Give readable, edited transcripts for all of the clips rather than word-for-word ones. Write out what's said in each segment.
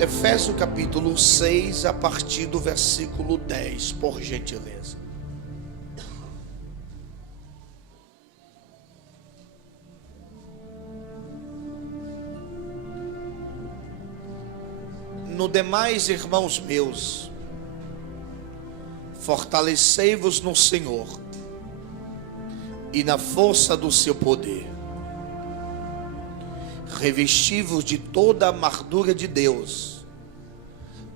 Efésios capítulo 6, a partir do versículo 10, por gentileza. No demais, irmãos meus, fortalecei-vos no Senhor e na força do seu poder. Revesti-vos de toda a armadura de Deus,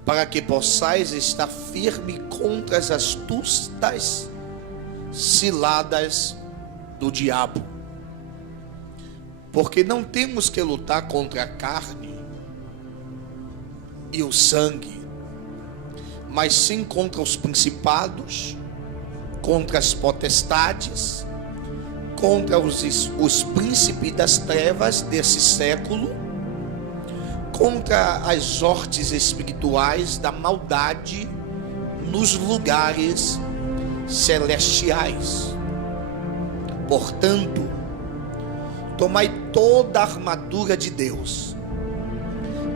para que possais estar firme contra as astutas ciladas do diabo. Porque não temos que lutar contra a carne e o sangue, mas sim contra os principados, contra as potestades, contra os príncipes das trevas desse século, contra as hortes espirituais da maldade nos lugares celestiais. Portanto, tomai toda a armadura de Deus,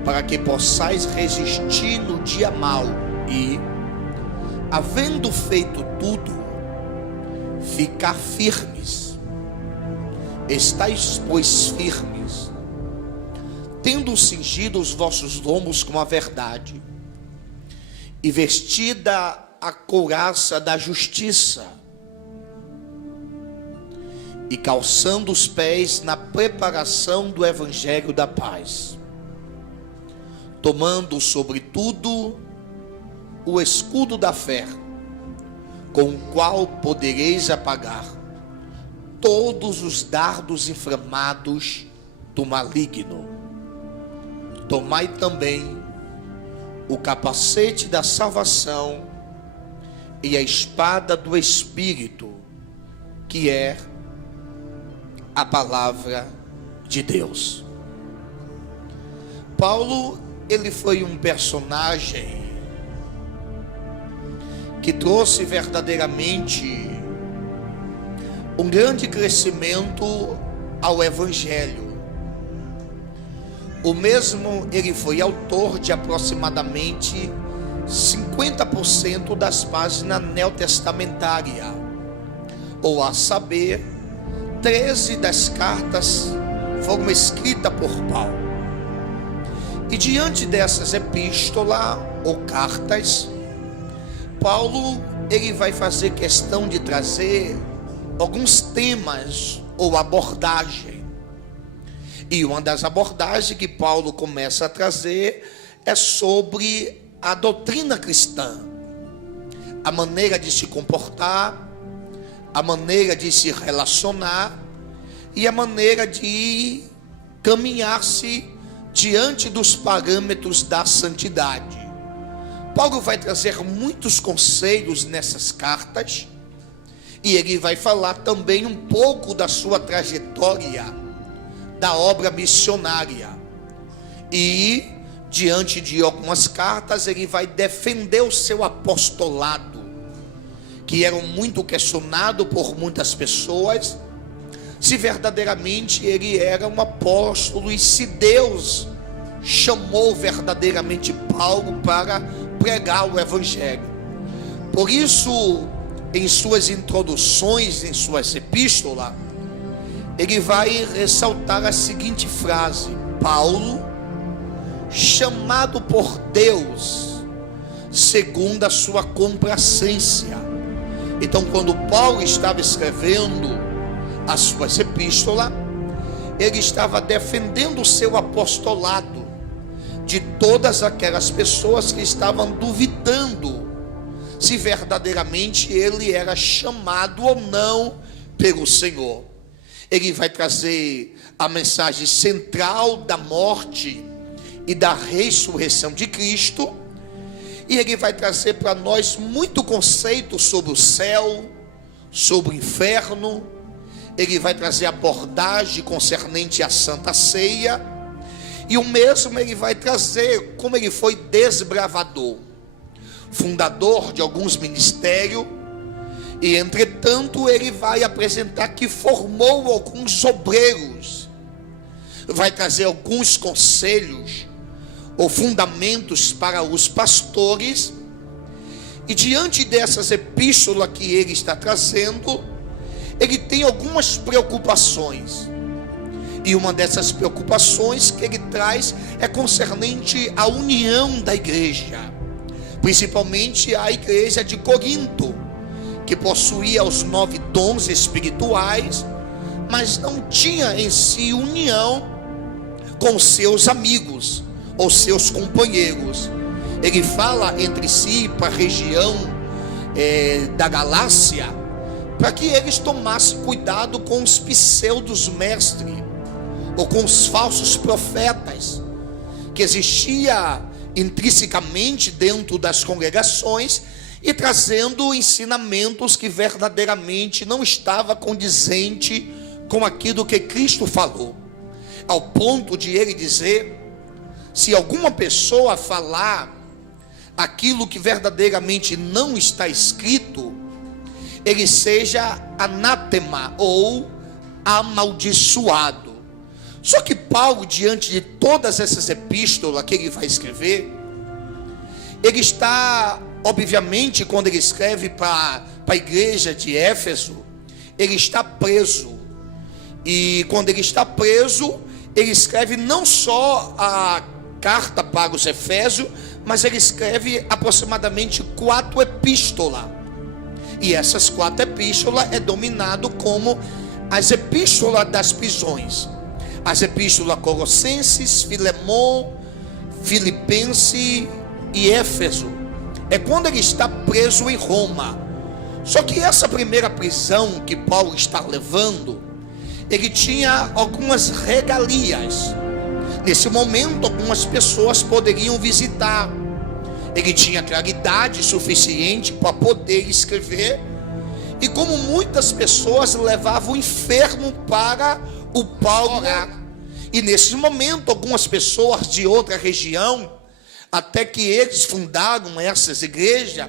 para que possais resistir no dia mau e, havendo feito tudo, ficar firmes. Estais, pois, firmes, tendo cingido os vossos lombos com a verdade, e vestida a couraça da justiça, e calçando os pés na preparação do evangelho da paz, tomando sobretudo o escudo da fé, com o qual podereis apagar todos os dardos inflamados do maligno. Tomai também o capacete da salvação e a espada do Espírito, que é a palavra de Deus. Paulo, ele foi um personagem que trouxe verdadeiramente um grande crescimento ao Evangelho. O mesmo, ele foi autor de aproximadamente 50% das páginas neotestamentárias, ou a saber, 13 das cartas foram escritas por Paulo. E diante dessas epístolas ou cartas, Paulo, ele vai fazer questão de trazer alguns temas ou abordagem. E uma das abordagens que Paulo começa a trazer é sobre a doutrina cristã, a maneira de se comportar, a maneira de se relacionar e a maneira de caminhar-se diante dos parâmetros da santidade. Paulo vai trazer muitos conselhos nessas cartas, e ele vai falar também um pouco da sua trajetória, da obra missionária. E, diante de algumas cartas, ele vai defender o seu apostolado, que era muito questionado por muitas pessoas, se verdadeiramente ele era um apóstolo e se Deus chamou verdadeiramente Paulo para pregar o Evangelho. Por isso, em suas introduções, em suas epístolas, ele vai ressaltar a seguinte frase: Paulo, chamado por Deus, segundo a sua complacência. Então, quando Paulo estava escrevendo as suas epístolas, ele estava defendendo o seu apostolado de todas aquelas pessoas que estavam duvidando se verdadeiramente ele era chamado ou não pelo Senhor. Ele vai trazer a mensagem central da morte e da ressurreição de Cristo, e ele vai trazer para nós muito conceito sobre o céu, sobre o inferno. Ele vai trazer abordagem concernente à Santa Ceia, e o mesmo ele vai trazer como ele foi desbravador, fundador de alguns ministérios, e entretanto ele vai apresentar que formou alguns obreiros, vai trazer alguns conselhos, ou fundamentos para os pastores. E diante dessas epístolas que ele está trazendo, ele tem algumas preocupações. E uma dessas preocupações que ele traz é concernente à união da igreja, principalmente a igreja de Corinto, que possuía os 9 dons espirituais, mas não tinha em si união com seus amigos ou seus companheiros. Ele fala entre si para a região da Galácia, para que eles tomassem cuidado com os pseudos mestres, ou com os falsos profetas, que existia intrinsecamente dentro das congregações, e trazendo ensinamentos que verdadeiramente não estava condizente com aquilo que Cristo falou, ao ponto de ele dizer: se alguma pessoa falar aquilo que verdadeiramente não está escrito, ele seja anátema ou amaldiçoado. Só que Paulo, diante de todas essas epístolas que ele vai escrever, ele está, obviamente, quando ele escreve para a igreja de Éfeso, ele está preso. E quando ele está preso, ele escreve não só a carta para os Efésios, mas ele escreve aproximadamente 4 epístolas. E essas 4 epístolas é dominado como as epístolas das prisões. As epístolas Colossenses, Filemon, Filipenses e Éfeso. É quando ele está preso em Roma. Só que essa primeira prisão que Paulo está levando, ele tinha algumas regalias. Nesse momento, algumas pessoas poderiam visitar. Ele tinha claridade suficiente para poder escrever. E como muitas pessoas levavam o enfermo para o Paulo orar. E nesse momento, algumas pessoas de outra região, até que eles fundaram essas igrejas,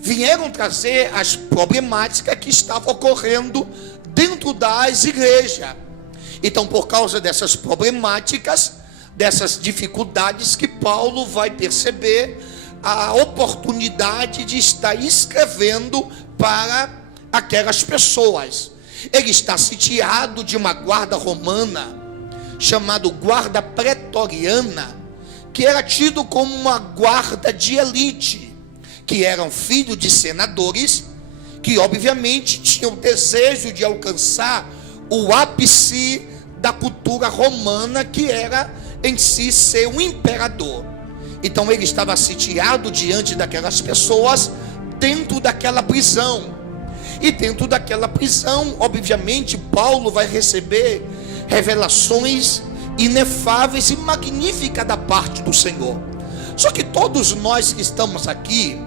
vieram trazer as problemáticas que estavam ocorrendo dentro das igrejas. Então, por causa dessas problemáticas, dessas dificuldades, que Paulo vai perceber a oportunidade de estar escrevendo para aquelas pessoas. Ele está sitiado de uma guarda romana, chamado guarda pretoriana, que era tido como uma guarda de elite, que eram filhos de senadores, que obviamente tinham o desejo de alcançar o ápice da cultura romana, que era em si ser um imperador. Então ele estava sitiado diante daquelas pessoas, dentro daquela prisão. E dentro daquela prisão, obviamente, Paulo vai receber revelações inefáveis e magníficas da parte do Senhor. Só que todos nós que estamos aqui,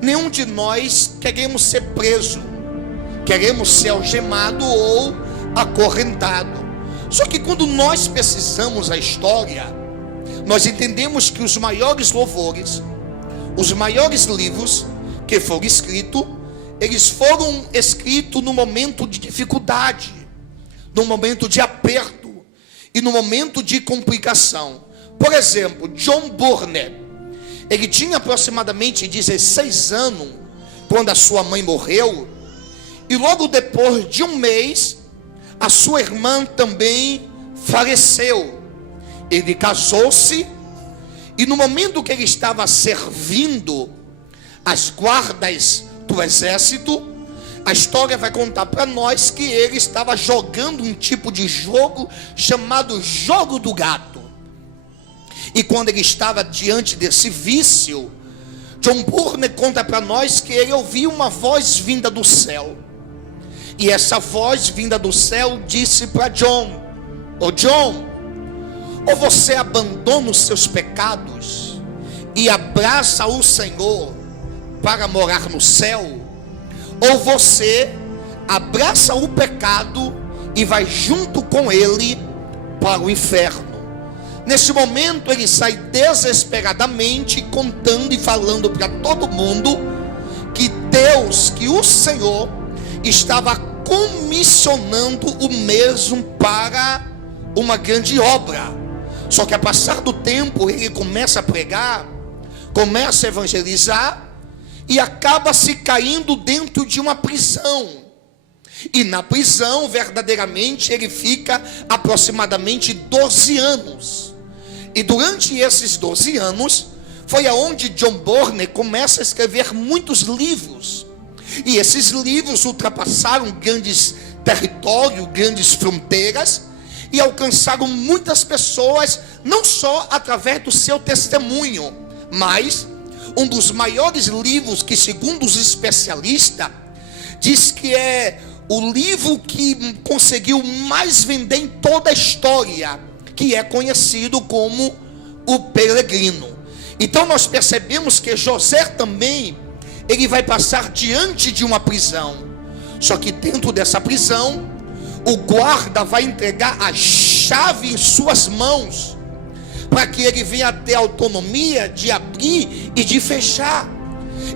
nenhum de nós queremos ser preso, queremos ser algemado ou acorrentado. Só que quando nós precisamos a história, nós entendemos que os maiores louvores, os maiores livros que foram escritos, eles foram escritos no momento de dificuldade, no momento de aperto e no momento de complicação. Por exemplo, John Burnett, ele tinha aproximadamente 16 anos quando a sua mãe morreu, e logo depois de um mês, a sua irmã também faleceu. Ele casou-se, e no momento que ele estava servindo as guardas do exército, a história vai contar para nós que ele estava jogando um tipo de jogo chamado jogo do gato. E quando ele estava diante desse vício, John Burnett conta para nós que ele ouviu uma voz vinda do céu. E essa voz vinda do céu disse para John: "Ô John, ou você abandona os seus pecados e abraça o Senhor para morar no céu, ou você abraça o pecado e vai junto com ele para o inferno." Nesse momento ele sai desesperadamente contando e falando para todo mundo que Deus, que o Senhor estava comissionando o mesmo para uma grande obra. Só que a passar do tempo ele começa a pregar, começa a evangelizar e acaba se caindo dentro de uma prisão. E na prisão, verdadeiramente, ele fica aproximadamente 12 anos. E durante esses 12 anos, foi aonde John Bourne começa a escrever muitos livros. E esses livros ultrapassaram grandes territórios, grandes fronteiras, e alcançaram muitas pessoas, não só através do seu testemunho, mas um dos maiores livros que, segundo os especialistas, diz que é o livro que conseguiu mais vender em toda a história, que é conhecido como O Peregrino. Então nós percebemos que José também, ele vai passar diante de uma prisão. Só que dentro dessa prisão, o guarda vai entregar a chave em suas mãos, para que ele venha ter autonomia de abrir e de fechar.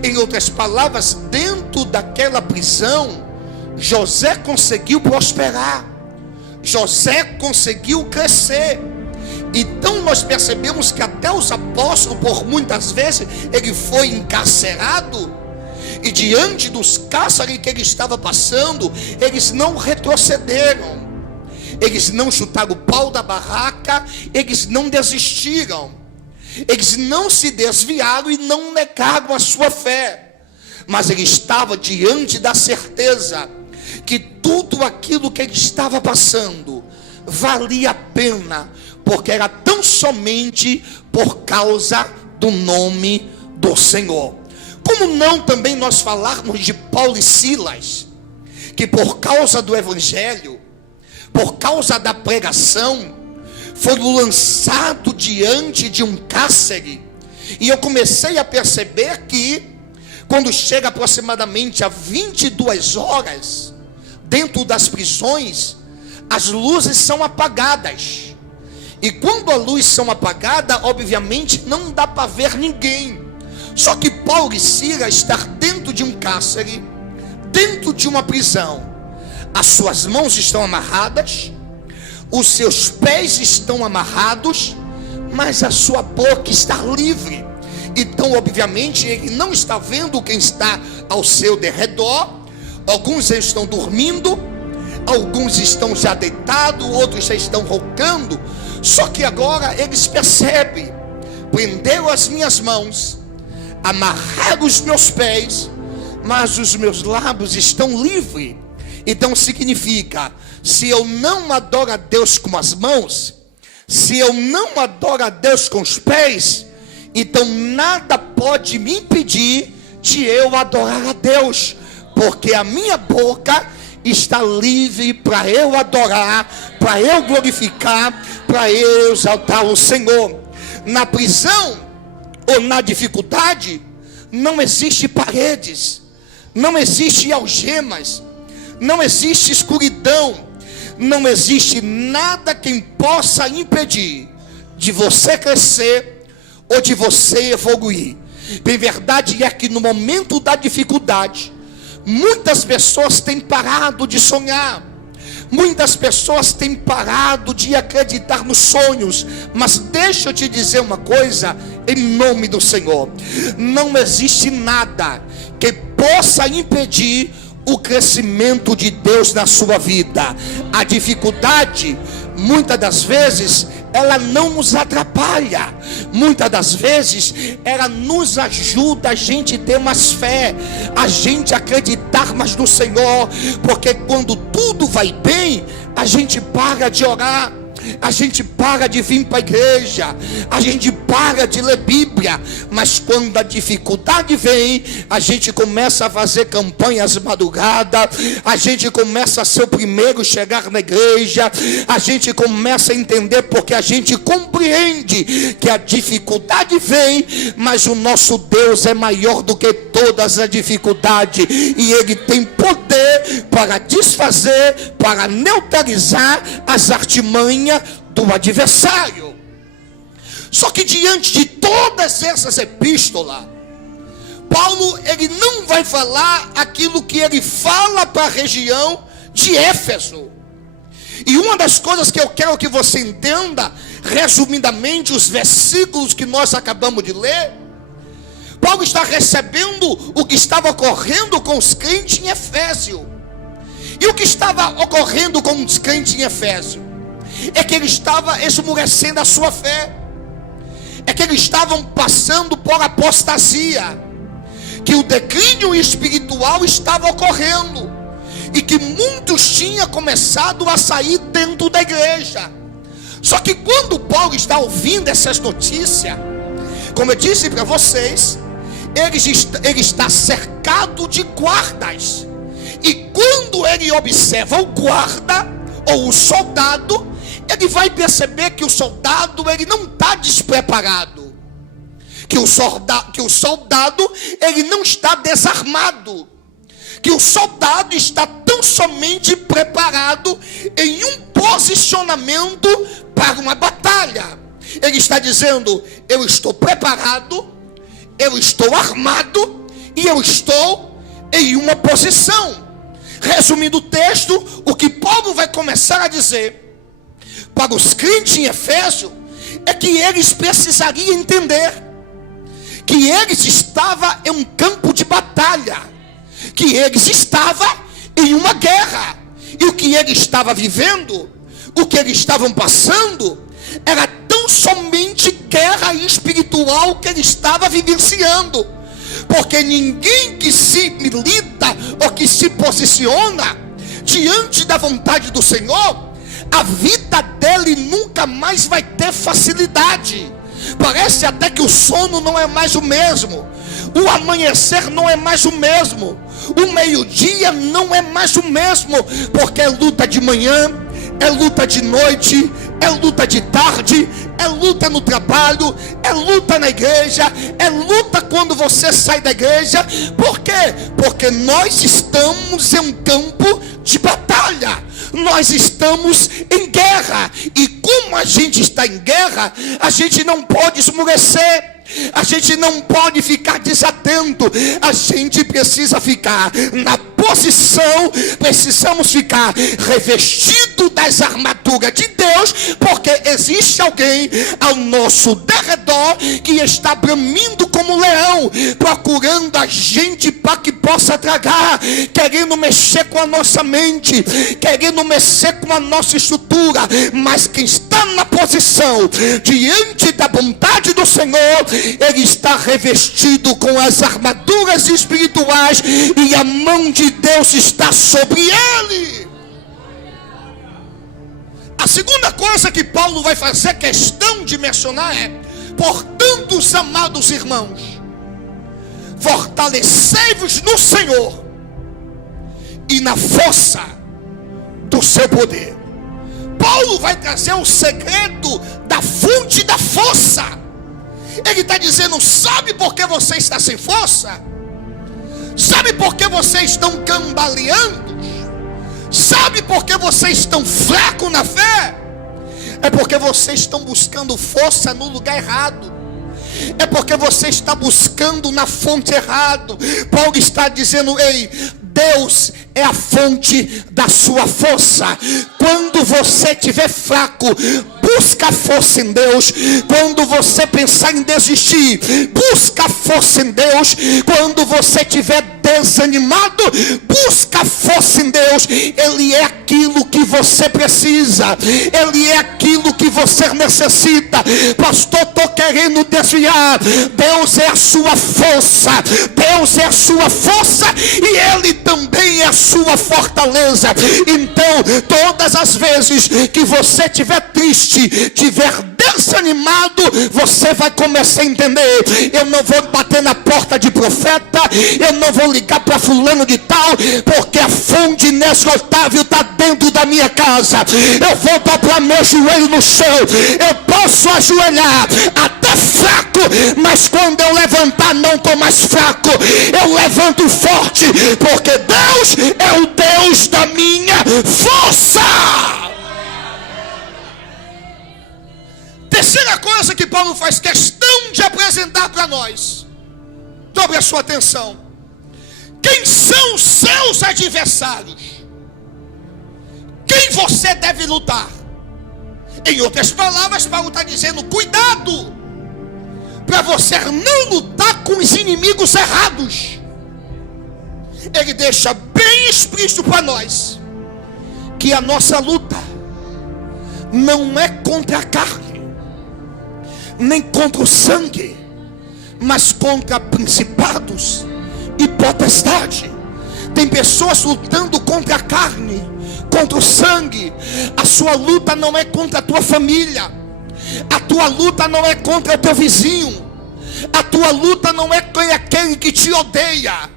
Em outras palavras, dentro daquela prisão, José conseguiu prosperar, José conseguiu crescer. Então nós percebemos que até os apóstolos, por muitas vezes, ele foi encarcerado, e diante dos cárceres que ele estava passando, eles não retrocederam, eles não chutaram o pau da barraca, eles não desistiram, eles não se desviaram e não negaram a sua fé, mas ele estava diante da certeza que tudo aquilo que ele estava passando valia a pena, porque era tão somente por causa do nome do Senhor. Como não também nós falarmos de Paulo e Silas, que por causa do evangelho, por causa da pregação, foram lançados diante de um cárcere. E eu comecei a perceber que quando chega aproximadamente a 22 horas, dentro das prisões, as luzes são apagadas. E quando a luz são apagada, obviamente não dá para ver ninguém. Só que Paulo e Silas estão dentro de um cárcere, dentro de uma prisão. As suas mãos estão amarradas, os seus pés estão amarrados, mas a sua boca está livre. Então, obviamente, ele não está vendo quem está ao seu derredor. Alguns estão dormindo, alguns estão já deitados, outros já estão roncando. Só que agora eles percebem: prenderam as minhas mãos, amarraram os meus pés, mas os meus lábios estão livres. Então significa, se eu não adoro a Deus com as mãos, se eu não adoro a Deus com os pés, então nada pode me impedir de eu adorar a Deus, porque a minha boca está livre para eu adorar, para eu glorificar, para eu exaltar o Senhor. Na prisão ou na dificuldade, não existe paredes, não existe algemas, não existe escuridão, não existe nada que possa impedir de você crescer ou de você evoluir. Bem, verdade é que no momento da dificuldade, muitas pessoas têm parado de sonhar, muitas pessoas têm parado de acreditar nos sonhos. Mas deixa eu te dizer uma coisa, em nome do Senhor: não existe nada que possa impedir o crescimento de Deus na sua vida. A dificuldade, muitas das vezes, ela não nos atrapalha, muitas das vezes ela nos ajuda a gente ter mais fé, a gente acreditar mais no Senhor, porque quando tudo vai bem, a gente para de orar, a gente para de vir para a igreja, a gente para de ler Bíblia. Mas quando a dificuldade vem, a gente começa a fazer campanhas madrugadas, a gente começa a ser o primeiro a chegar na igreja, a gente começa a entender, porque a gente compreende que a dificuldade vem, mas o nosso Deus é maior do que todas as dificuldades, e Ele tem poder para desfazer, para neutralizar as artimanhas do adversário. Só que diante de todas essas epístolas, Paulo, ele não vai falar aquilo que ele fala para a região de Éfeso. E uma das coisas que eu quero que você entenda, resumidamente, os versículos que nós acabamos de ler, Paulo está recebendo o que estava ocorrendo com os crentes em Efésio. E o que estava ocorrendo com os crentes em Efésio é que ele estava esmorecendo a sua fé, é que eles estavam passando por apostasia, que o declínio espiritual estava ocorrendo, e que muitos tinham começado a sair dentro da igreja. Só que quando Paulo está ouvindo essas notícias, como eu disse para vocês, ele está cercado de guardas. E quando ele observa o guarda ou o soldado, ele vai perceber que o soldado ele não está despreparado, que o soldado ele não está desarmado, que o soldado está tão somente preparado em um posicionamento para uma batalha. Ele está dizendo: eu estou preparado, eu estou armado e eu estou em uma posição. Resumindo o texto, o que Paulo vai começar a dizer para os crentes em Efésio é que eles precisariam entender que eles estavam em um campo de batalha, que eles estavam em uma guerra, e o que eles estavam vivendo, o que eles estavam passando, era tão somente guerra espiritual que eles estavam vivenciando. Porque ninguém que se milita ou que se posiciona diante da vontade do Senhor, a vida dele nunca mais vai ter facilidade. Parece até que o sono não é mais o mesmo, o amanhecer não é mais o mesmo, o meio-dia não é mais o mesmo, porque é luta de manhã, é luta de noite, é luta de tarde, é luta no trabalho, é luta na igreja, é luta quando você sai da igreja. Por quê? Porque nós estamos em um campo de batalha, nós estamos em guerra, e como a gente está em guerra, a gente não pode esmorecer, a gente não pode ficar desatento, a gente precisa ficar na posição, precisamos ficar revestido das armaduras de Deus, porque existe alguém ao nosso derredor que está bramindo como leão, procurando a gente para que possa tragar, querendo mexer com a nossa mente, querendo mexer com a nossa estrutura. Mas quem está na posição diante da vontade do Senhor, ele está revestido com as armaduras espirituais, e a mão de Deus está sobre ele. A segunda coisa que Paulo vai fazer questão de mencionar é: portanto, amados irmãos, fortalecei-vos no Senhor e na força do seu poder. Paulo vai trazer o segredo da fonte da força. Ele está dizendo: sabe por que você está sem força? Sabe por que vocês estão cambaleando? Sabe por que vocês estão fracos na fé? É porque vocês estão buscando força no lugar errado. É porque você está buscando na fonte errada. Paulo está dizendo: ei, Deus é a fonte da sua força. Quando você estiver fraco, busca força em Deus. Quando você pensar em desistir, busca força em Deus. Quando você estiver desanimado, busca força em Deus. Ele é aquilo que você precisa, Ele é aquilo que você necessita. Pastor, estou querendo desviar. Deus é a sua força, Deus é a sua força, e Ele também é a sua fortaleza. Então, todas as vezes que você estiver triste, estiver desanimado, você vai começar a entender: eu não vou bater na porta de profeta, eu não vou ligar para fulano de tal, porque a fonte inesgotável está dentro da minha casa. Eu vou dobrar meu joelho no chão. Eu posso ajoelhar até fraco, mas quando eu levantar não estou mais fraco, eu levanto forte, porque Deus é o Deus da minha força. Terceira coisa que Paulo faz questão de apresentar para nós, dobre a sua atenção: quem são os seus adversários? quem você deve lutar. Em outras palavras, Paulo está dizendo: cuidado, para você não lutar com os inimigos errados. Ele deixa bem explícito para nós que a nossa luta não é contra a carne, nem contra o sangue, mas contra principados e potestade. Tem pessoas lutando contra a carne, contra o sangue. A sua luta não é contra a tua família, a tua luta não é contra o teu vizinho, a tua luta não é com aquele que te odeia,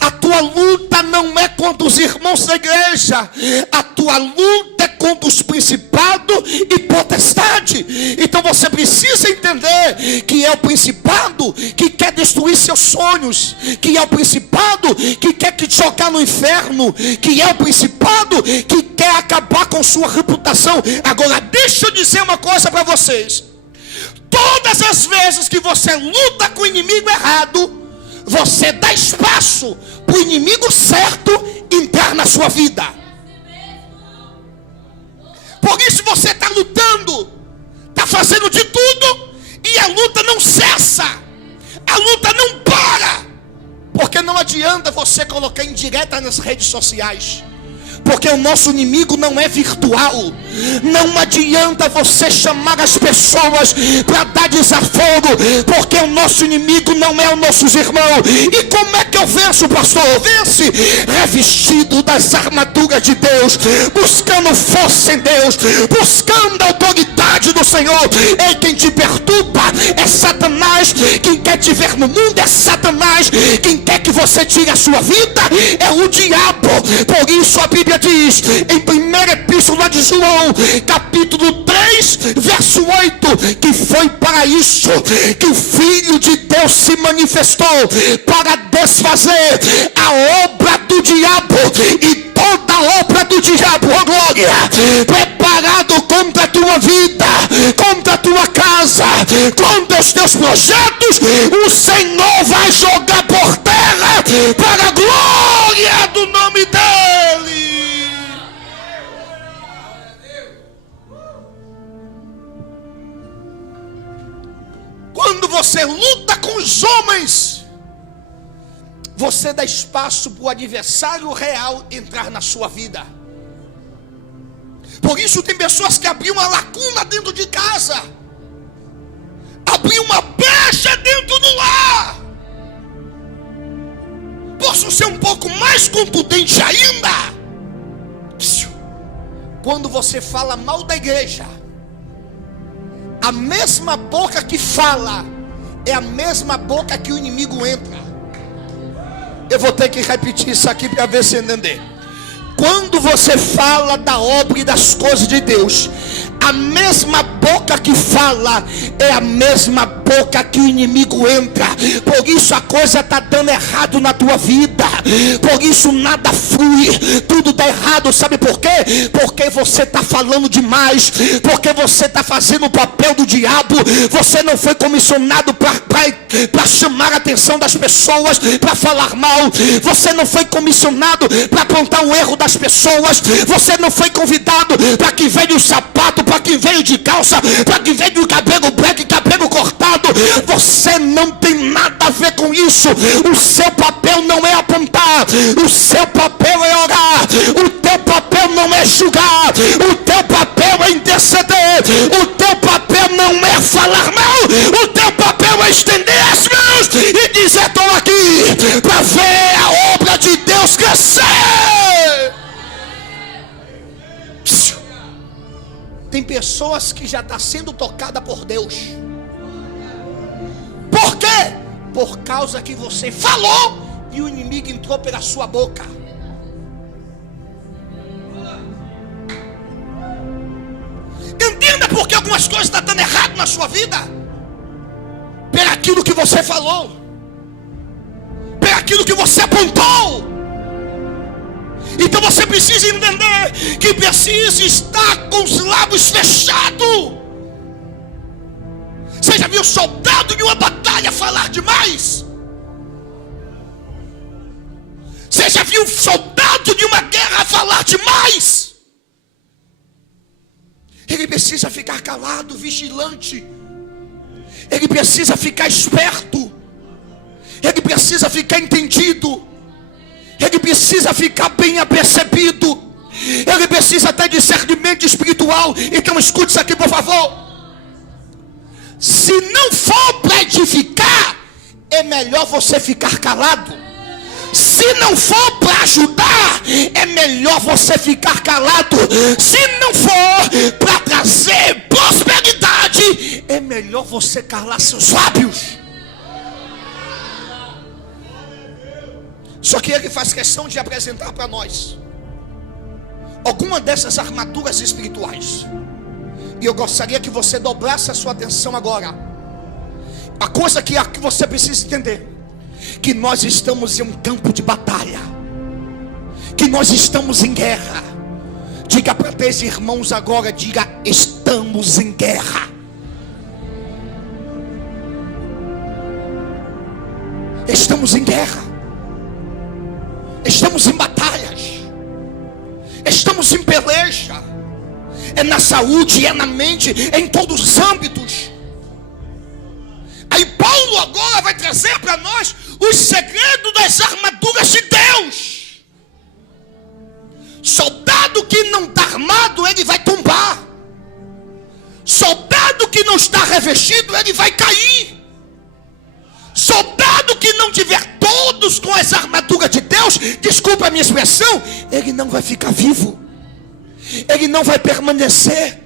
a tua luta não é contra os irmãos da igreja, a tua luta é contra os principados e potestade. Então você precisa entender que é o principado que quer destruir seus sonhos, que é o principado que quer te jogar no inferno, que é o principado que quer acabar com sua reputação. Agora deixa eu dizer uma coisa para vocês: todas as vezes que você luta com o inimigo errado, você dá espaço para o inimigo certo entrar na sua vida. Por isso você está lutando, está fazendo de tudo, e a luta não cessa, a luta não para. Porque não adianta você colocar indireta nas redes sociais, porque o nosso inimigo não é virtual. Não adianta você chamar as pessoas para dar desafogo, porque o nosso inimigo não é os nossos irmãos. E como é que eu venço, pastor? Vence revestido das armaduras de Deus, buscando força em Deus, buscando a autoridade do Senhor. E quem te perturba é Satanás. Quem quer te ver no mundo é Satanás. Quem quer que você tire a sua vida é o diabo. Por isso a Bíblia diz em 1ª Epístola de João, capítulo 3, verso 8, que foi para isso que o Filho de Deus se manifestou, para desfazer a obra do diabo. E toda a obra do diabo, oh glória, preparado contra a tua vida, contra a tua casa, contra os teus projetos, o Senhor vai jogar por terra para a glória do nome dele. Quando você luta com os homens, você dá espaço para o adversário real entrar na sua vida. Por isso tem pessoas que abriam uma lacuna dentro de casa, abriam uma brecha dentro do lar. Posso ser um pouco mais contundente ainda? Quando você fala mal da igreja, a mesma boca que fala é a mesma boca que o inimigo entra. Eu vou ter que repetir isso aqui para ver se entender. Quando você fala da obra e das coisas de Deus, a mesma boca que fala é a mesma boca que o inimigo entra. Por isso a coisa está dando errado na tua vida, por isso nada flui, tudo dá errado. Sabe por quê? Porque você está falando demais, porque você está fazendo o papel do diabo. Você não foi comissionado para chamar a atenção das pessoas, para falar mal. Você não foi comissionado para apontar o erro das pessoas. Você não foi convidado para que veio o sapato, para que veio de calça, para que veio de cabelo branco e cabelo cortado. Você não tem nada a ver com isso. O seu papel não é apontar, o seu papel é orar, o teu papel não é julgar, o teu papel é interceder, o teu papel não é falar mal, o teu papel é estender as mãos e dizer: estou aqui para ver a obra de Deus crescer. Tem pessoas que já estão sendo tocadas por Deus. Por quê? Por causa que você falou e o inimigo entrou pela sua boca. Entenda por que algumas coisas estão dando errado na sua vida. Pelo aquilo que você falou, pelo aquilo que você apontou. Então você precisa entender que precisa estar com os lábios fechados. Você já viu soldado de uma batalha falar demais? Você já viu soldado de uma guerra falar demais? Ele precisa ficar calado, vigilante. Ele precisa ficar esperto. Ele precisa ficar entendido. Ele precisa ficar bem apercebido. Ele precisa ter discernimento espiritual. Então escute isso aqui, por favor. Se não for para edificar, é melhor você ficar calado. Se não for para ajudar, é melhor você ficar calado. Se não for para trazer prosperidade, é melhor você calar seus lábios. Só que ele faz questão de apresentar para nós alguma dessas armaduras espirituais. E eu gostaria que você dobrasse a sua atenção agora. A coisa que você precisa entender: que nós estamos em um campo de batalha, que nós estamos em guerra. Diga para 3 irmãos agora, diga: estamos em guerra. Estamos em guerra. Estamos em batalhas. Estamos em peleja. É na saúde, é na mente, é em todos os âmbitos. Aí Paulo agora vai trazer para nós os segredos das armaduras de Deus. Soldado que não está armado, ele vai tombar. Soldado que não está revestido, ele vai cair. Soldado que não tiver todos com as armaduras de Deus, desculpa a minha expressão, ele não vai ficar vivo. Ele não vai permanecer.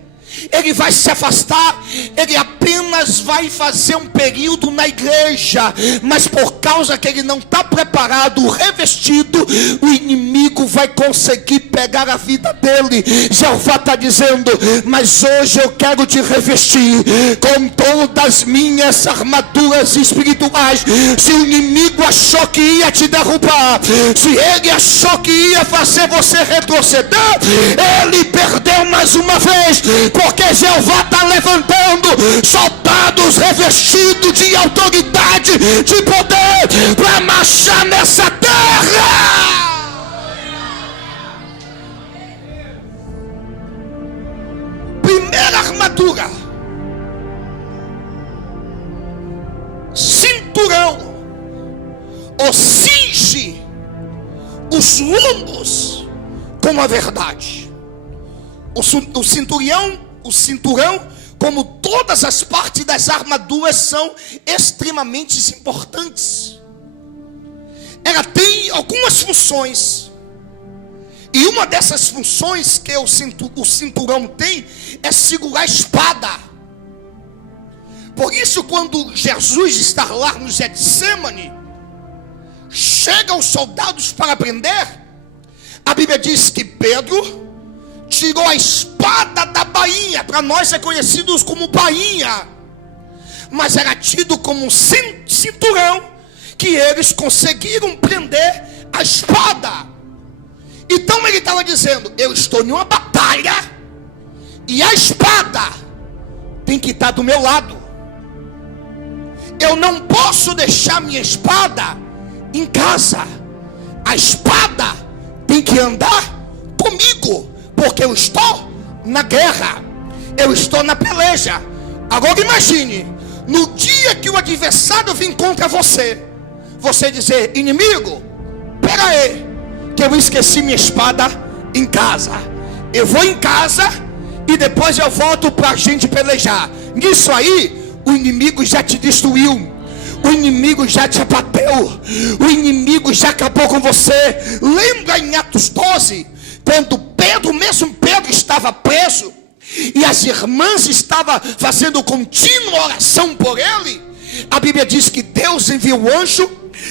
Ele vai se afastar. Ele apenas vai fazer um período na igreja, mas por causa que ele não está preparado, revestido, o inimigo vai conseguir pegar a vida dele. Jeová está dizendo: mas hoje eu quero te revestir com todas as minhas armaduras espirituais. Se o inimigo achou que ia te derrubar, se ele achou que ia fazer você retroceder, ele perdeu mais uma vez, porque Jeová está levantando soldados revestidos de autoridade, de poder, para marchar nessa terra. Primeira armadura: cinturão, ou cinge os lombos com a verdade. O cinturão, como todas as partes das armaduras, são extremamente importantes. Ela tem algumas funções. E uma dessas funções que o cinturão tem é segurar a espada. Por isso, quando Jesus está lá no Getsemane, chegam os soldados para prender, a Bíblia diz que Pedro tirou a espada da bainha. Para nós é conhecido como bainha, mas era tido como um cinturão, que eles conseguiram prender a espada. Então ele estava dizendo: eu estou em uma batalha e a espada tem que estar do meu lado. Eu não posso deixar minha espada em casa. A espada tem que andar comigo, porque eu estou na guerra, eu estou na peleja. Agora imagine, no dia que o adversário vir contra você, você dizer: inimigo, pera aí, que eu esqueci minha espada em casa. Eu vou em casa e depois eu volto para a gente pelejar. Nisso aí, o inimigo já te destruiu. O inimigo já te abateu. O inimigo já acabou com você. Lembra em Atos 12, quando mesmo Pedro estava preso, e as irmãs estavam fazendo contínua oração por ele? A Bíblia diz que Deus envia o anjo,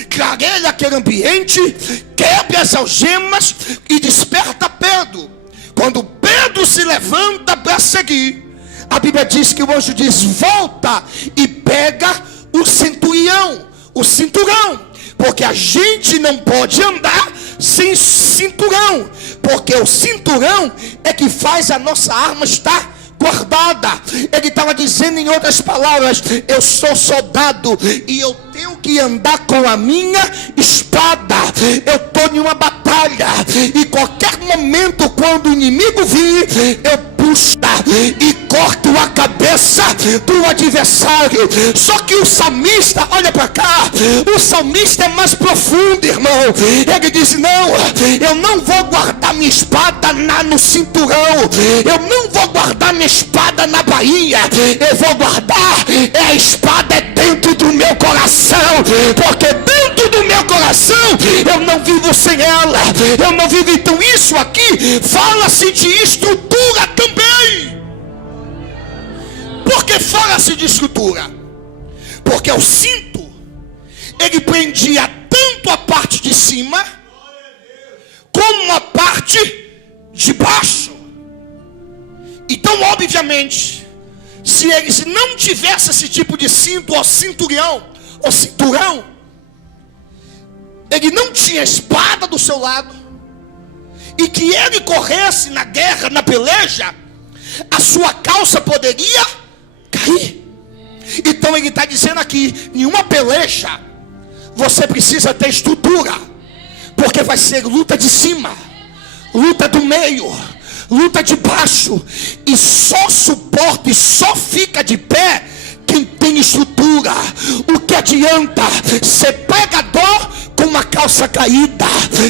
clareia aquele ambiente, quebra as algemas e desperta Pedro. Quando Pedro se levanta para seguir, a Bíblia diz que o anjo diz: volta e pega o cinturão, porque a gente não pode andar sem cinturão, porque o cinturão é que faz a nossa arma estar guardada. Ele estava dizendo, em outras palavras: eu sou soldado e eu tenho que andar com a minha espada. Eu estou em uma batalha e qualquer momento, quando o inimigo vir, eu assusta e corta a cabeça do adversário. Só que o salmista, olha para cá, o salmista é mais profundo, irmão. Ele diz: não, eu não vou guardar minha espada no cinturão, eu não vou guardar minha espada na bainha, eu vou guardar a espada dentro do meu coração, porque dentro do meu coração eu não vivo sem ela, eu não vivo. Então isso aqui fala-se de estrutura também. Por que fala-se de estrutura? Porque o cinto, ele prendia tanto a parte de cima como a parte de baixo. Então, obviamente, se eles não tivessem esse tipo de cinto ou cinturão, ele não tinha espada do seu lado, e que ele corresse na guerra, na peleja, a sua calça poderia cair. Então ele está dizendo aqui: em uma peleja você precisa ter estrutura, porque vai ser luta de cima, luta do meio, luta de baixo, e só suporta e só fica de pé quem tem estrutura. O que adianta ser pregador com uma calça caída,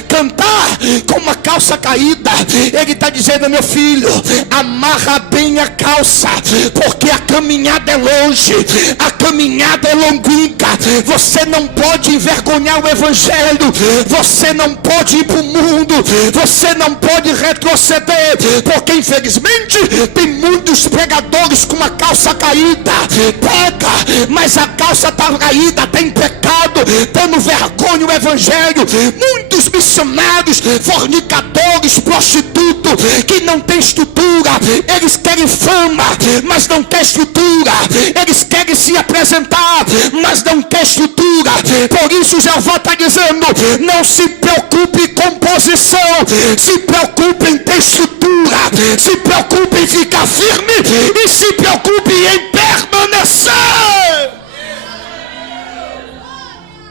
cantar com uma calça caída? Ele está dizendo: meu filho, amarra bem a calça, porque a caminhada é longe, a caminhada é longínqua. Você não pode envergonhar o evangelho, você não pode ir para o mundo, você não pode retroceder, porque infelizmente tem muitos pregadores com uma calça caída, pega, mas a calça está caída, tem pecado, dando vergonha o evangelho. Muitos missionários, fornicadores, prostitutos, que não tem estrutura, eles querem fama, mas não quer estrutura, eles querem se apresentar, mas não quer estrutura. Por isso Jeová está dizendo: não se preocupe com posição, se preocupe em ter estrutura, se preocupe em ficar firme e se preocupe em permanecer.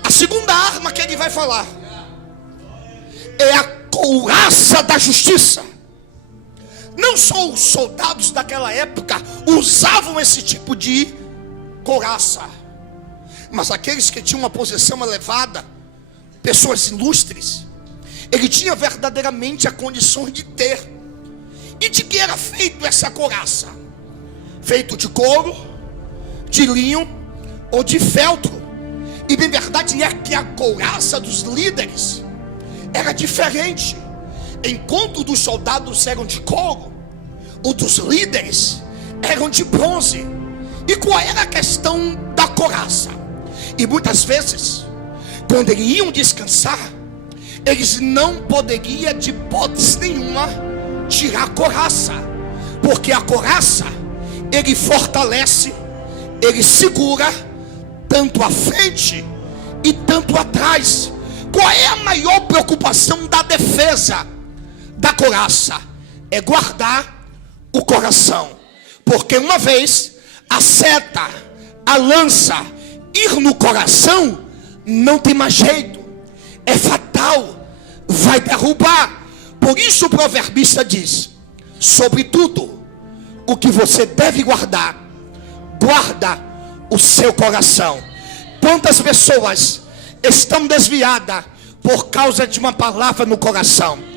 A segunda arma que ele vai falar é a couraça da justiça. Não só os soldados daquela época usavam esse tipo de couraça, mas aqueles que tinham uma posição elevada, pessoas ilustres, ele tinha verdadeiramente a condição de ter. E de que era feito essa couraça? Feito de couro, de linho ou de feltro. E bem verdade é que a couraça dos líderes era diferente. Enquanto dos soldados eram de couro, os dos líderes eram de bronze. E qual era a questão da couraça? E muitas vezes, quando eles iam descansar, eles não poderiam de hipótese nenhuma tirar a couraça, porque a couraça, ele fortalece, ele segura tanto à frente e tanto atrás. Qual é a maior preocupação da defesa da couraça? É guardar o coração, porque uma vez a seta, a lança ir no coração, não tem mais jeito, é fatal, vai derrubar. Por isso o proverbista diz: sobretudo o que você deve guardar, guarda o seu coração. Quantas pessoas estão desviadas por causa de uma palavra no coração?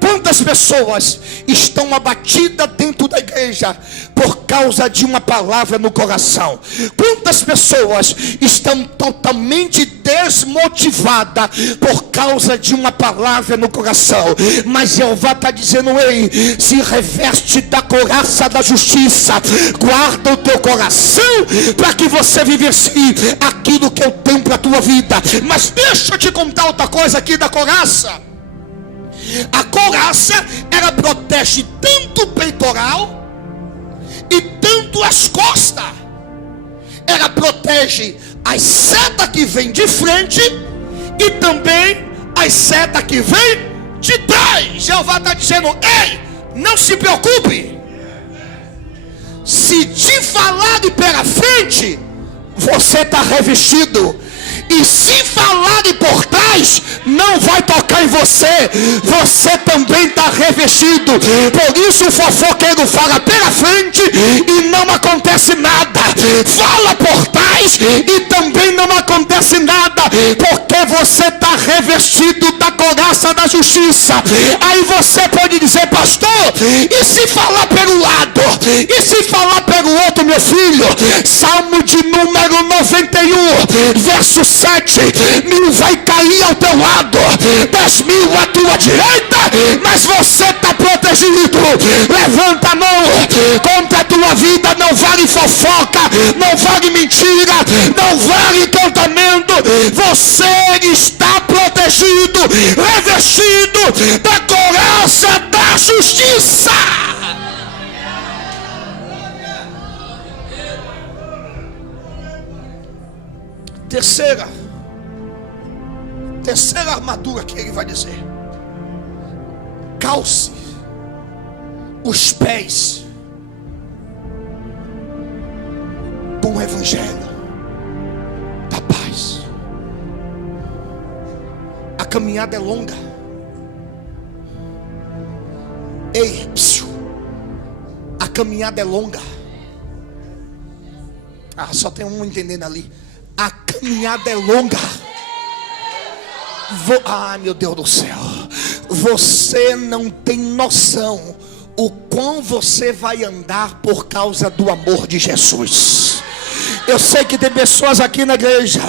Quantas pessoas estão abatidas dentro da igreja por causa de uma palavra no coração? Quantas pessoas estão totalmente desmotivadas por causa de uma palavra no coração? Mas Jeová está dizendo: ei, se reveste da couraça da justiça, guarda o teu coração, para que você vivencie aquilo que eu tenho para a tua vida. Mas deixa eu te contar outra coisa aqui da couraça. A couraça, ela protege tanto o peitoral e tanto as costas. Ela protege as setas que vêm de frente e também as setas que vêm de trás. Jeová está dizendo: ei, não se preocupe. Se te falarem pela frente, você está revestido. E se falarem por trás, não vai tocar em você. Você também está revestido. Por isso o fofoqueiro fala pela frente e não acontece nada. Fala por trás e também não acontece nada. Porque você está revestido da couraça da justiça. Aí você pode dizer: pastor, e se falar pelo lado? E se falar pelo outro, meu filho? Salmo de número 91, verso 7. 1.000 vai cair ao teu lado, 10.000 à tua direita, mas você está protegido. Levanta a mão. Contra a tua vida não vale fofoca, não vale mentira, não vale encantamento. Você está protegido, revestido da couraça da justiça. Terceira armadura que ele vai dizer: calce os pés com o evangelho da paz. A caminhada é longa. Ei, psiu. A caminhada é longa. Só tem um entendendo ali. A caminhada é longa. Meu Deus do céu. Você não tem noção o quão você vai andar por causa do amor de Jesus. Eu sei que tem pessoas aqui na igreja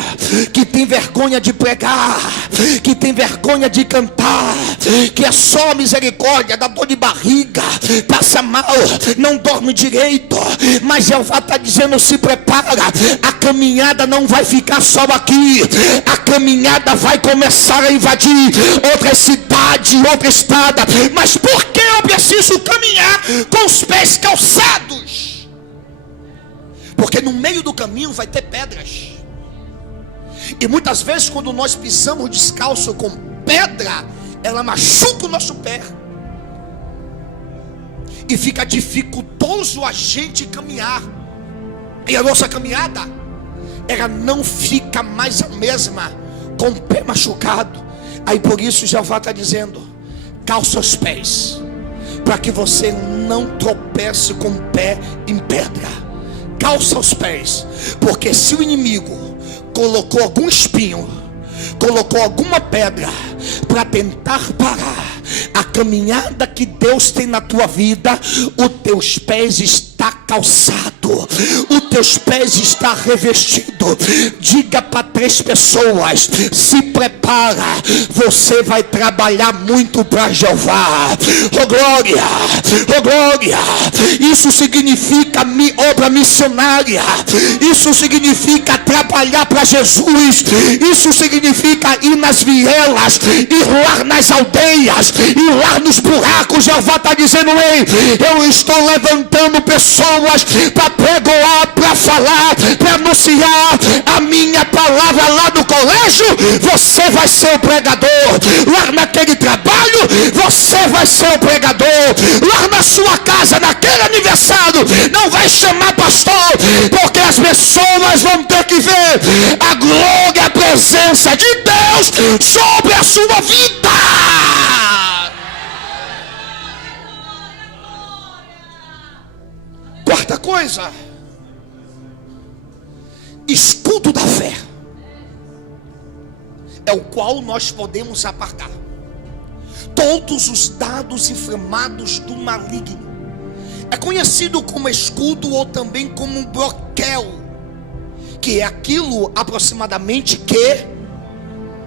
que tem vergonha de pregar, que tem vergonha de cantar, que é só misericórdia, dá dor de barriga, passa mal, não dorme direito. Mas Jeová está dizendo: se prepara, a caminhada não vai ficar só aqui. A caminhada vai começar a invadir outra cidade, outra estrada. Mas por que eu preciso caminhar com os pés calçados? Porque no meio do caminho vai ter pedras. E muitas vezes quando nós pisamos descalço com pedra, ela machuca o nosso pé. E fica dificultoso a gente caminhar. E a nossa caminhada, ela não fica mais a mesma com o pé machucado. Aí por isso Jeová está dizendo: calça os pés, para que você não tropece com o pé em pedra. Calça os pés, porque se o inimigo colocou algum espinho, colocou alguma pedra para tentar parar a caminhada que Deus tem na tua vida, os teus pés está calçado, os teus pés está revestido. Diga para 3 pessoas: se prepara, você vai trabalhar muito para Jeová. Oh glória, oh glória. Isso significa obra missionária. Isso significa trabalhar para Jesus. Isso significa ir nas vielas, ir lá nas aldeias, ir lá nos buracos. Jeová está dizendo: ei, eu estou levantando pessoas para pregoar, para falar, para anunciar a minha palavra lá no colégio. Você vai ser o pregador. Lá naquele trabalho, você vai ser o pregador. Lá na sua casa, naquele aniversário, não vai chamar pastor, porque as pessoas vão ter que ver a glória, a presença de Deus sobre a sua vida. Quarta coisa: escudo da fé, é o qual nós podemos apartar todos os dados inflamados do maligno. É conhecido como escudo ou também como um broquel, que é aquilo aproximadamente que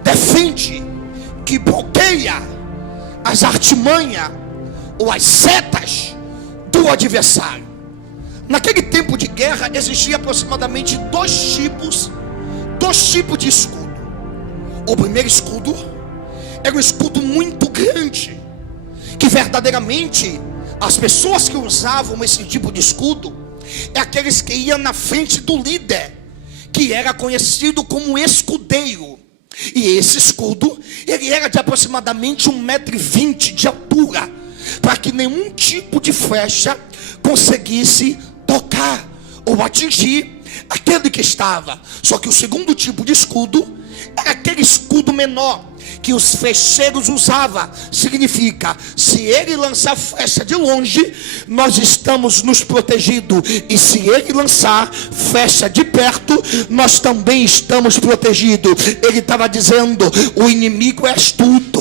defende, que bloqueia as artimanhas ou as setas do adversário. Naquele tempo de guerra existia aproximadamente dois tipos de escudo. O primeiro escudo era um escudo muito grande, que verdadeiramente as pessoas que usavam esse tipo de escudo é aqueles que iam na frente do líder, que era conhecido como escudeiro. E esse escudo, ele era de aproximadamente 1,20 m de altura, para que nenhum tipo de flecha conseguisse tocar ou atingir aquele que estava. Só que o segundo tipo de escudo era aquele escudo menor, que os flecheiros usavam significa: se ele lançar flecha de longe, nós estamos nos protegidos, e se ele lançar flecha de perto, nós também estamos protegidos. Ele estava dizendo: o inimigo é astuto,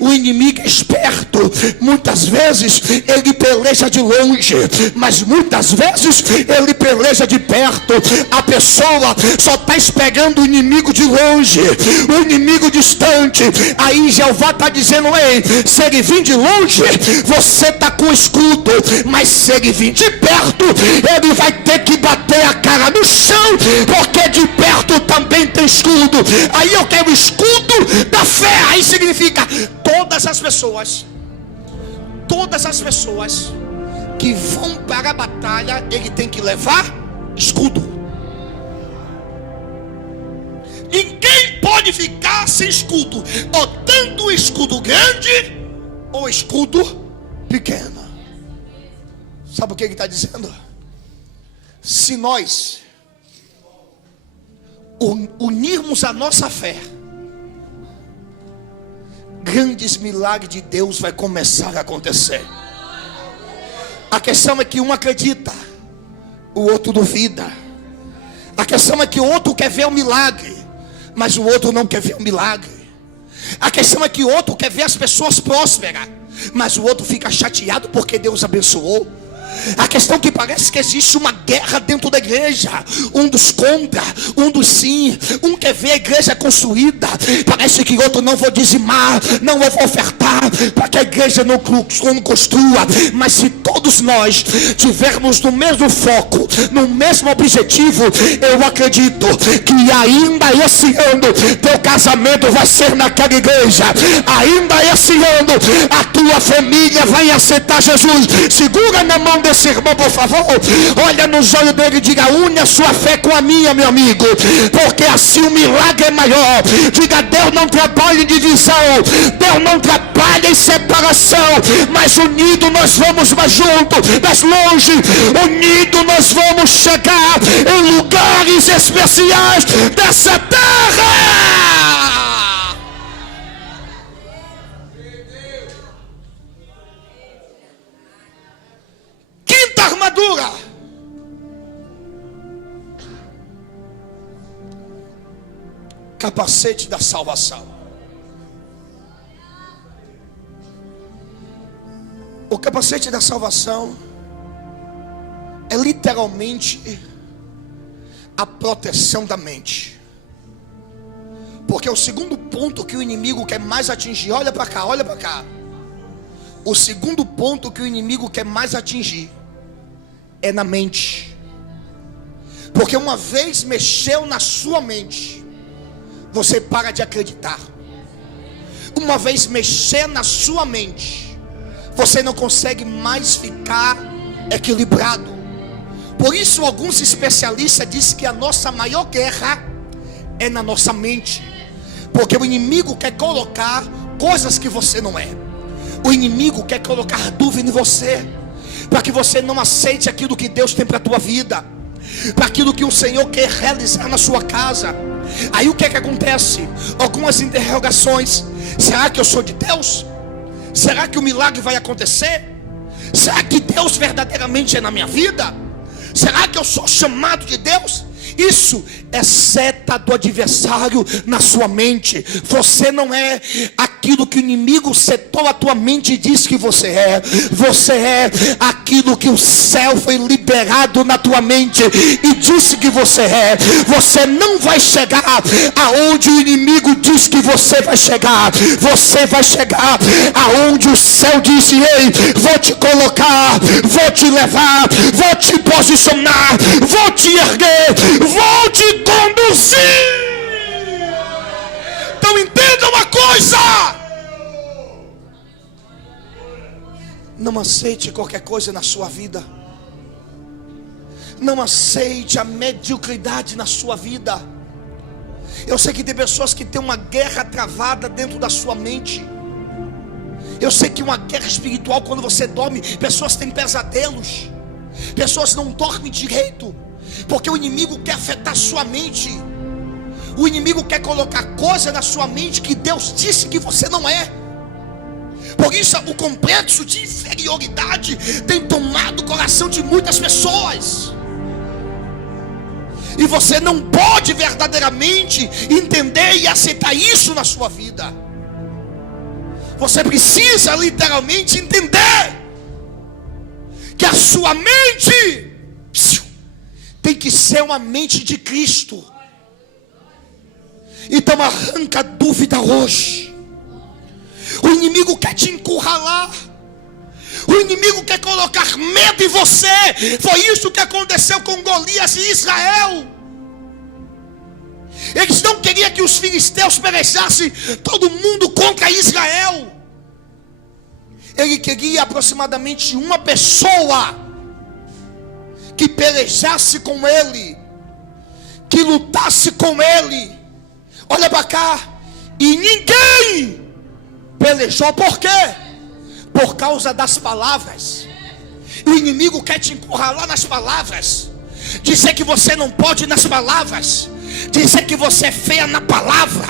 o inimigo é esperto. Muitas vezes ele peleja de longe, mas muitas vezes ele peleja de perto. A pessoa só está esperando o inimigo de longe, o inimigo distante. Aí Jeová está dizendo: ei, se ele vir de longe, você está com escudo, mas se ele vir de perto, ele vai ter que bater a cara no chão, porque de perto também tem escudo. Aí eu quero o escudo da fé. Aí significa: todas as pessoas que vão para a batalha, ele tem que levar escudo. Ninguém pode ficar sem escudo, ou tanto escudo grande ou escudo pequeno. Sabe o que ele está dizendo? Se nós unirmos a nossa fé, grandes milagres de Deus vai começar a acontecer. A questão é que um acredita, o outro duvida. A questão é que o outro quer ver o milagre, mas o outro não quer ver o milagre. A questão é que o outro quer ver as pessoas prósperas, mas o outro fica chateado porque Deus abençoou. A questão é que parece que existe uma guerra dentro da igreja, um dos contra, um dos sim. Um quer ver a igreja construída, parece que o outro: não vou dizimar, não vou ofertar, para que a igreja não construa. Mas se todos nós tivermos no mesmo foco, no mesmo objetivo, eu acredito que ainda esse ano teu casamento vai ser naquela igreja, ainda esse ano a tua família vai aceitar Jesus. Segura na mão desse irmão, por favor, olha nos olhos dele e diga: une a sua fé com a minha, meu amigo, porque assim o milagre é maior. Diga: Deus não trabalha em divisão, Deus não trabalha em separação, mas unido nós vamos mais junto, mais longe. Unido nós vamos chegar em lugares especiais dessa terra. Quinta armadura: capacete da salvação. O capacete da salvação é literalmente a proteção da mente. Porque o segundo ponto que o inimigo quer mais atingir, olha para cá, olha para cá. O segundo ponto que o inimigo quer mais atingir é na mente. Porque uma vez mexeu na sua mente, você para de acreditar. Uma vez mexer na sua mente, você não consegue mais ficar equilibrado. Por isso alguns especialistas dizem que a nossa maior guerra é na nossa mente. Porque o inimigo quer colocar coisas que você não é. O inimigo quer colocar dúvida em você, para que você não aceite aquilo que Deus tem para a tua vida, para aquilo que o Senhor quer realizar na sua casa. Aí o que é que acontece? Algumas interrogações: será que eu sou de Deus? Será que o milagre vai acontecer? Será que Deus verdadeiramente é na minha vida? Será que eu sou chamado de Deus? Isso é seta do adversário na sua mente. Você não é aquilo que o inimigo setou a tua mente e diz que você é. Você é aquilo que o céu foi liberado na tua mente e disse que você é. Você não vai chegar aonde o inimigo diz que você vai chegar. Você vai chegar aonde o céu disse: ei, vou te colocar, vou te levar, vou te posicionar, vou te erguer, vou te conduzir. Então entenda uma coisa: não aceite qualquer coisa na sua vida. Não aceite a mediocridade na sua vida. Eu sei que tem pessoas que têm uma guerra travada dentro da sua mente. Eu sei que uma guerra espiritual, quando você dorme, pessoas têm pesadelos, pessoas não dormem direito, porque o inimigo quer afetar sua mente. O inimigo quer colocar coisa na sua mente que Deus disse que você não é. Por isso o complexo de inferioridade tem tomado o coração de muitas pessoas. E você não pode verdadeiramente entender e aceitar isso na sua vida. Você precisa literalmente entender que a sua mente tem que ser uma mente de Cristo. Então arranca a dúvida hoje. O inimigo quer te encurralar. O inimigo quer colocar medo em você. Foi isso que aconteceu com Golias e Israel. Eles não queriam que os filisteus perejassem todo mundo contra Israel. Ele queria aproximadamente uma pessoa que pelejasse com ele, que lutasse com ele. Olha para cá. E ninguém pelejou. Por quê? Por causa das palavras. O inimigo quer te encurralar nas palavras, dizer que você não pode nas palavras, dizer que você é feia na palavra,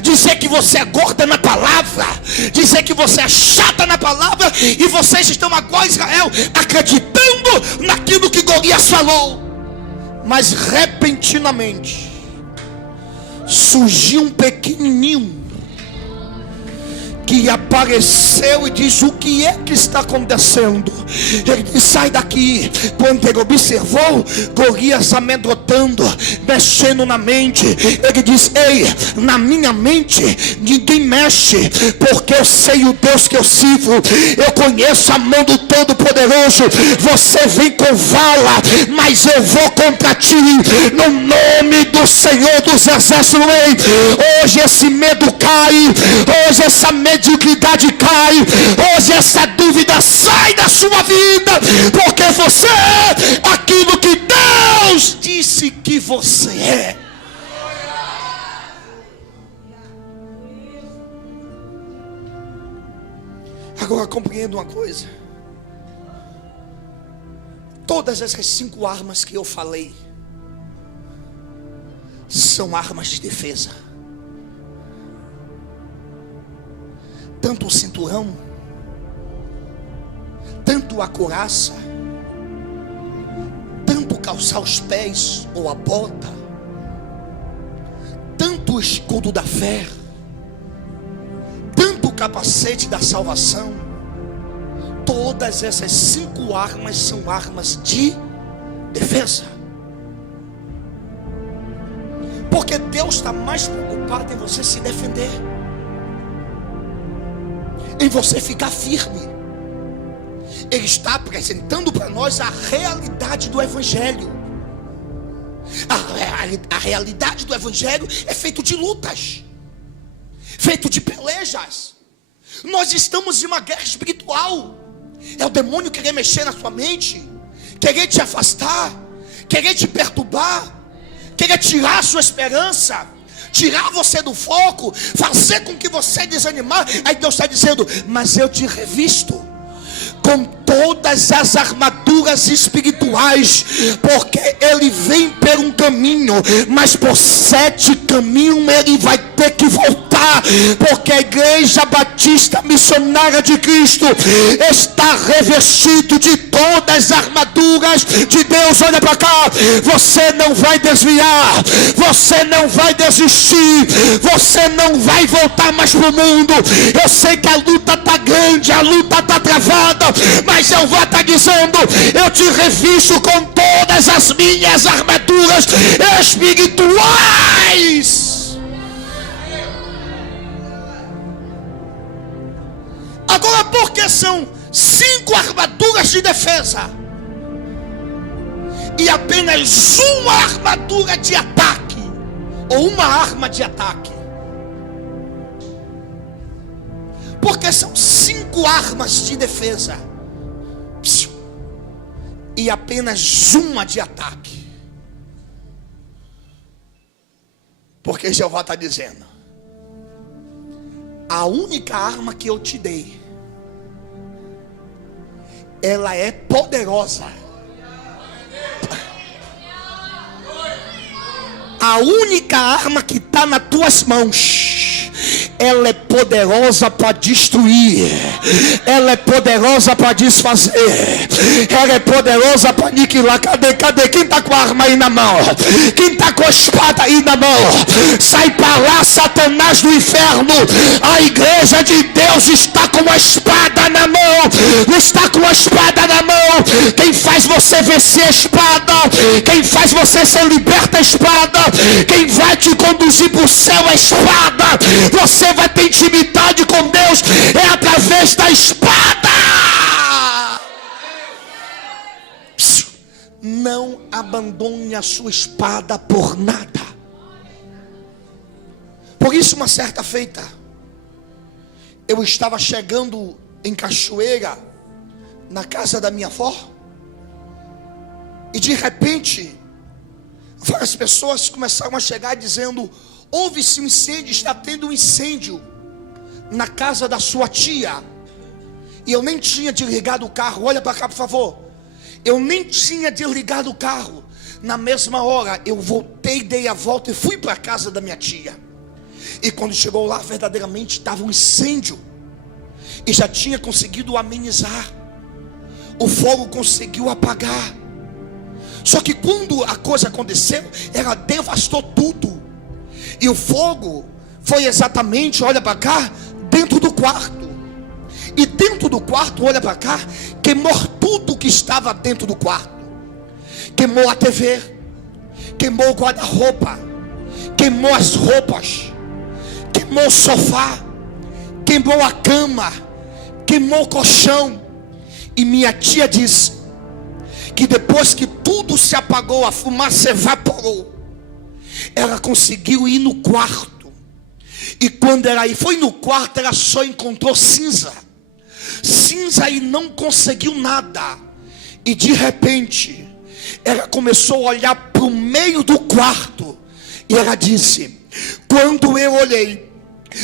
dizer que você é gorda na palavra, dizer que você é chata na palavra. E vocês estão agora, Israel, acreditando naquilo que Golias falou. Mas repentinamente surgiu um pequenininho que apareceu e diz: o que é que está acontecendo? Ele diz: sai daqui. Quando ele observou Golias amedrontando, mexendo na mente, ele diz: ei, na minha mente ninguém mexe, porque eu sei o Deus que eu sirvo, eu conheço a mão do Todo-Poderoso. Você vem com vala, mas eu vou contra ti, no nome do Senhor dos Exércitos. Hoje esse medo cai, hoje essa mediocridade cai, hoje essa dúvida sai da sua vida, porque você é aquilo que Deus disse que você é. Agora compreenda uma coisa: todas essas 5 armas que eu falei são armas de defesa. Tanto o cinturão, tanto a couraça, tanto calçar os pés ou a bota, tanto o escudo da fé, tanto o capacete da salvação. Todas essas 5 armas são armas de defesa. Porque Deus está mais preocupado em você se defender, em você ficar firme. Ele está apresentando para nós a realidade do Evangelho. A realidade do Evangelho é feito de lutas, feito de pelejas. Nós estamos em uma guerra espiritual. É o demônio querer mexer na sua mente, querer te afastar, querer te perturbar, querer tirar a sua esperança, tirar você do foco, fazer com que você desanimar. Aí Deus está dizendo: mas eu te revisto com todas as armaduras espirituais, porque ele vem por um caminho, mas por 7 caminhos ele vai ter que voltar, porque a Igreja Batista Missionária de Cristo está revestido de todas as armaduras de Deus. Olha para cá, você não vai desviar, você não vai desistir, você não vai voltar mais para o mundo. Eu sei que a luta está grande, a luta está travada, mas eu vou estar dizendo: eu te revisto com todas as minhas armaduras espirituais. Agora, por que são 5 armaduras de defesa e apenas uma armadura de ataque, ou uma arma de ataque? Porque são 5 armas de defesa e apenas uma de ataque. Porque Jeová está dizendo: a única arma que eu te dei, ela é poderosa. a única arma que está nas tuas mãos, ela é poderosa para destruir, ela é poderosa para desfazer, ela é poderosa para aniquilar. Cadê? Quem está com a arma aí na mão? Quem está com a espada aí na mão? Sai para lá, Satanás do inferno. A igreja de Deus está com a espada na mão, está com a espada na mão. Quem faz você vencer a espada, quem faz você ser liberta a espada, quem vai te conduzir para o céu a espada. Você vai ter intimidade com Deus é através da espada. Não abandone a sua espada por nada. Por isso, uma certa feita, eu estava chegando em Cachoeira, na casa da minha avó, e de repente várias pessoas começaram a chegar dizendo: houve-se um incêndio, está tendo um incêndio na casa da sua tia. E eu nem tinha desligado o carro. Olha para cá, por favor. Eu nem tinha desligado o carro. Na mesma hora eu voltei, dei a volta e fui para a casa da minha tia. E quando chegou lá, verdadeiramente estava um incêndio, e já tinha conseguido amenizar. O fogo conseguiu apagar. Só que quando a coisa aconteceu, ela devastou tudo. E o fogo foi exatamente, olha para cá, dentro do quarto. E dentro do quarto, olha para cá, queimou tudo que estava dentro do quarto. Queimou a TV, queimou o guarda-roupa, queimou as roupas, queimou o sofá, queimou a cama, queimou o colchão. E minha tia disse que depois que tudo se apagou, a fumaça evaporou, ela conseguiu ir no quarto. E quando ela foi no quarto, ela só encontrou cinza e não conseguiu nada. E de repente ela começou a olhar para o meio do quarto, e ela disse: quando eu olhei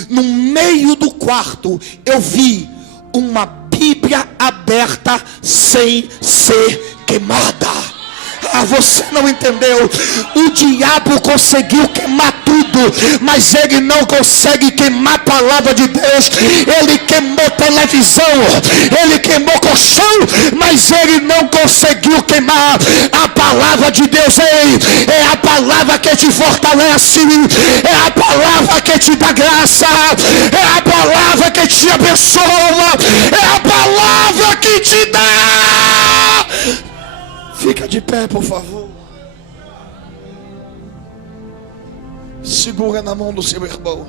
no meio do quarto, eu vi uma Bíblia aberta sem ser queimada. Ah, você não entendeu. O diabo conseguiu queimar tudo, mas ele não consegue queimar a palavra de Deus. Ele queimou televisão, ele queimou colchão, mas ele não conseguiu queimar a palavra de Deus. Ei, é a palavra que te fortalece, é a palavra que te dá graça, é a palavra que te abençoa, é a palavra que te dá. Fica de pé, por favor. Segura na mão do seu irmão.